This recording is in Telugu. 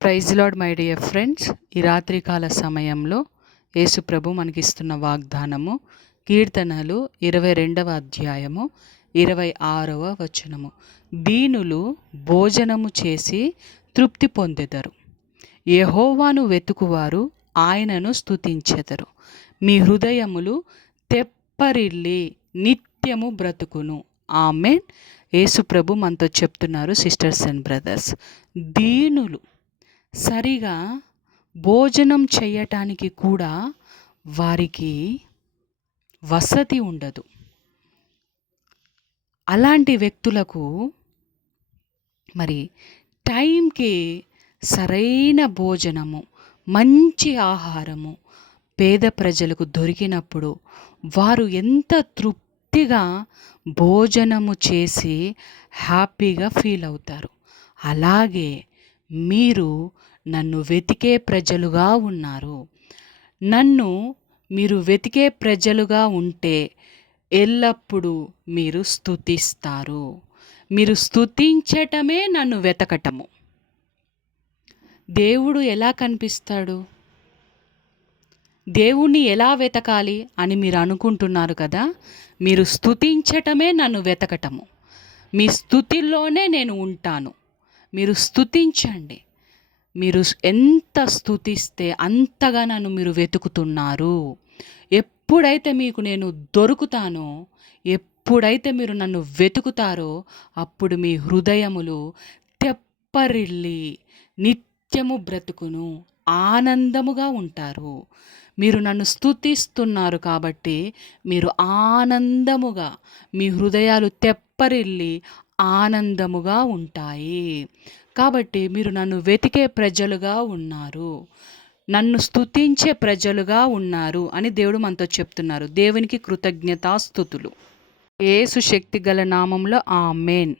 Praise lord my dear friends. ఈ రాత్రికాల సమయంలో యేసు ప్రభు మనకిస్తున్న వాగ్దానము కీర్తనలు 22వ అధ్యాయము 26వ వచనము. దీనులు భోజనము చేసి తృప్తి పొందెదరు, యెహోవాను వెతుకువారు ఆయనను స్తుతించెదరు. మీ హృదయములు తెప్పరిల్లి నిత్యము బ్రతుకును. ఆమేన్. యేసు ప్రభు మనతో చెప్తున్నారు సిస్టర్స్ అండ్ బ్రదర్స్, దీనులు సరిగా భోజనం చేయటానికి కూడా వారికి వసతి ఉండదు. అలాంటి వ్యక్తులకు మరి టైంకి సరైన భోజనము, మంచి ఆహారము పేద ప్రజలకు దొరికినప్పుడు వారు ఎంత తృప్తిగా భోజనము చేసి హ్యాపీగా ఫీల్ అవుతారు. అలాగే మీరు నన్ను వెతికే ప్రజలుగా ఉన్నారు. నన్ను మీరు వెతికే ప్రజలుగా ఉంటే ఎల్లప్పుడూ మీరు స్తుతిస్తారు. మీరు స్తుతించటమే నన్ను వెతకటము. దేవుడు ఎలా కనిపిస్తాడు? దేవుణ్ణి ఎలా వెతకాలి అని మీరు అనుకుంటున్నారు కదా. మీరు స్తుతించటమే నన్ను వెతకటము. మీ స్తుతిలోనే నేను ఉంటాను. మీరు స్తుతించండి. మీరు ఎంత స్తుతిస్తే అంతగా నన్ను మీరు వెతుకుతున్నారు. ఎప్పుడైతే మీకు నేను దొరుకుతానో, ఎప్పుడైతే మీరు నన్ను వెతుకుతారో అప్పుడు మీ హృదయములు తెప్పరిల్లి నిత్యము బ్రతుకును, ఆనందముగా ఉంటారు. మీరు నన్ను స్తుతిస్తున్నారు కాబట్టి మీరు ఆనందముగా, మీ హృదయాలు తెప్పరిల్లి ఆనందముగా ఉంటాయి. కాబట్టి మీరు నన్ను వెతికే ప్రజలుగా ఉన్నారు, నన్ను స్తుతించే ప్రజలుగా ఉన్నారు అని దేవుడు మనతో చెప్తున్నారు. దేవునికి కృతజ్ఞతాస్తుతులు. యేసు శక్తి గల నామంలో ఆమేన్.